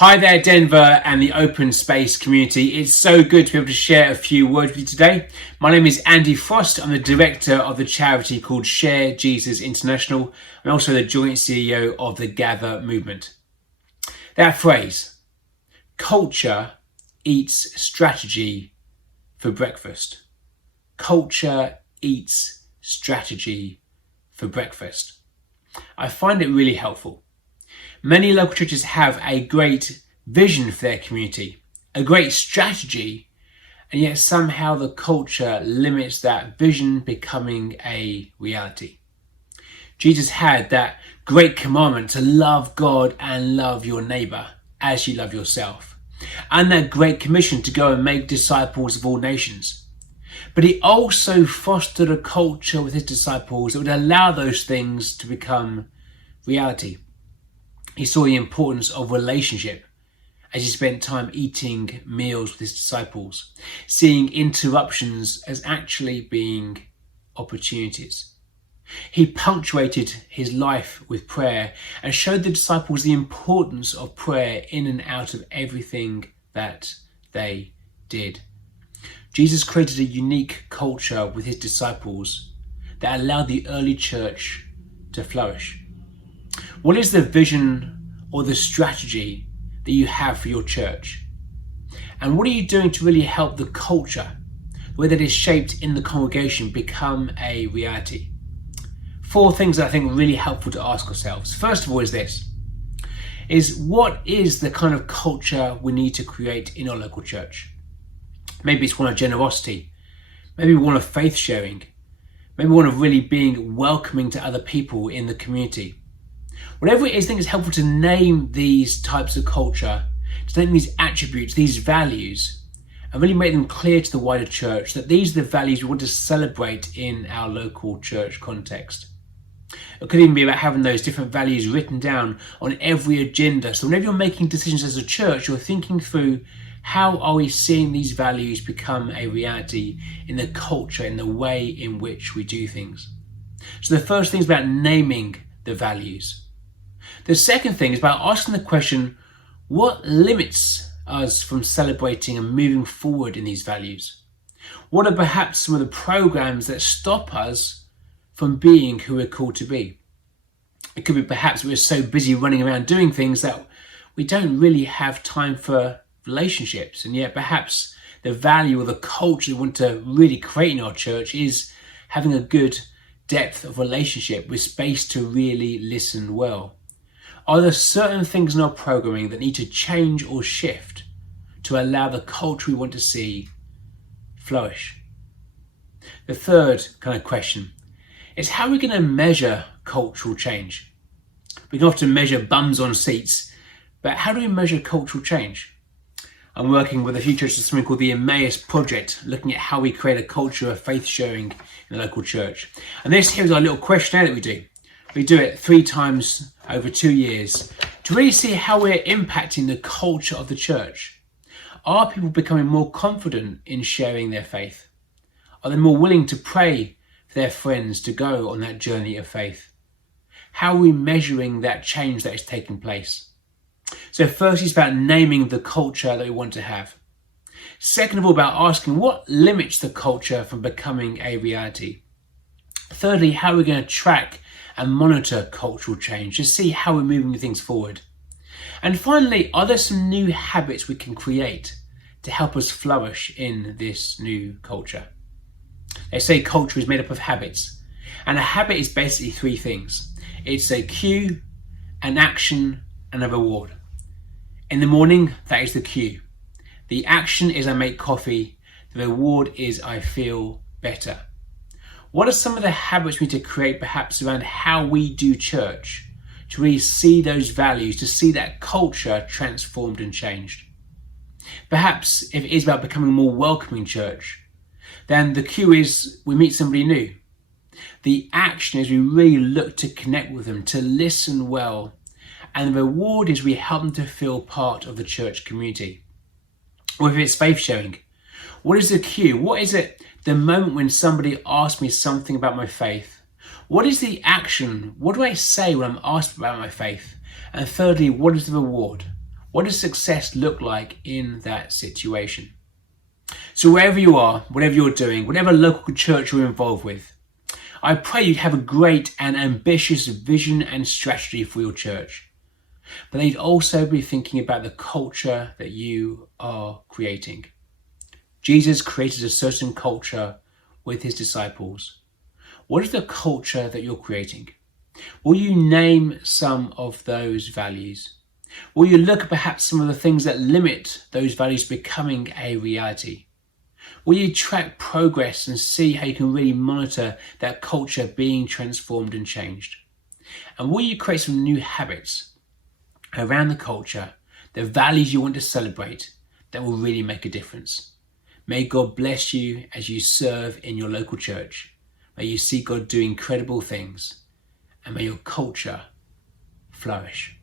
Hi there, Denver and the open space community. It's so good to be able to share a few words with you today. My name is Andy Frost. I'm the director of the charity called Share Jesus International and also the joint CEO of the Gather movement. That phrase, culture eats strategy for breakfast. Culture eats strategy for breakfast. I find it really helpful. Many local churches have a great vision for their community, a great strategy, and yet somehow the culture limits that vision becoming a reality. Jesus had that great commandment to love God and love your neighbour as you love yourself, and that great commission to go and make disciples of all nations. But he also fostered a culture with his disciples that would allow those things to become reality. He saw the importance of relationship as he spent time eating meals with his disciples, seeing interruptions as actually being opportunities. He punctuated his life with prayer and showed the disciples the importance of prayer in and out of everything that they did. Jesus created a unique culture with his disciples that allowed the early church to flourish. What is the vision or the strategy that you have for your church? And what are you doing to really help the culture, the way that is shaped in the congregation, become a reality? 4 things that I think are really helpful to ask ourselves. First of all is what is the kind of culture we need to create in our local church? Maybe it's one of generosity. Maybe one of faith sharing. Maybe one of really being welcoming to other people in the community. Whatever it is, I think it's helpful to name these types of culture, to name these attributes, these values, and really make them clear to the wider church that these are the values we want to celebrate in our local church context. It could even be about having those different values written down on every agenda. So whenever you're making decisions as a church, you're thinking through how are we seeing these values become a reality in the culture, in the way in which we do things. So the first thing is about naming the values. The second thing is about asking the question, what limits us from celebrating and moving forward in these values? What are perhaps some of the programs that stop us from being who we're called to be? It could be perhaps we're so busy running around doing things that we don't really have time for relationships, and yet perhaps the value or the culture we want to really create in our church is having a good depth of relationship with space to really listen well. Are there certain things in our programming that need to change or shift to allow the culture we want to see flourish? The third kind of question is, how are we going to measure cultural change? We can often measure bums on seats, but how do we measure cultural change? I'm working with a few churches on something called the Emmaus Project, looking at how we create a culture of faith sharing in the local church. And this here is our little questionnaire that we do. We do it 3 times over 2 years to really see how we're impacting the culture of the church. Are people becoming more confident in sharing their faith? Are they more willing to pray for their friends to go on that journey of faith? How are we measuring that change that is taking place? So first it's about naming the culture that we want to have. Second of all, about asking what limits the culture from becoming a reality. Thirdly, how are we going to track and monitor cultural change to see how we're moving things forward? And finally, are there some new habits we can create to help us flourish in this new culture? They say culture is made up of habits, and a habit is basically 3 things. It's a cue, an action, and a reward. In the morning, that is the cue. The action is I make coffee. The reward is I feel better. What are some of the habits we need to create perhaps around how we do church to really see those values, to see that culture transformed and changed? Perhaps if it is about becoming a more welcoming church, then the cue is we meet somebody new. The action is we really look to connect with them, to listen well. And the reward is we help them to feel part of the church community. Or if it's faith sharing, what is the cue? What is it the moment when somebody asks me something about my faith? What is the action? What do I say when I'm asked about my faith? And thirdly, what is the reward? What does success look like in that situation? So wherever you are, whatever you're doing, whatever local church you're involved with, I pray you have a great and ambitious vision and strategy for your church. But they'd also be thinking about the culture that you are creating. Jesus created a certain culture with his disciples. What is the culture that you're creating? Will you name some of those values? Will you look at perhaps some of the things that limit those values becoming a reality? Will you track progress and see how you can really monitor that culture being transformed and changed? And will you create some new habits around the culture, the values you want to celebrate, that will really make a difference? May God bless you as you serve in your local church. May you see God do incredible things, and may your culture flourish.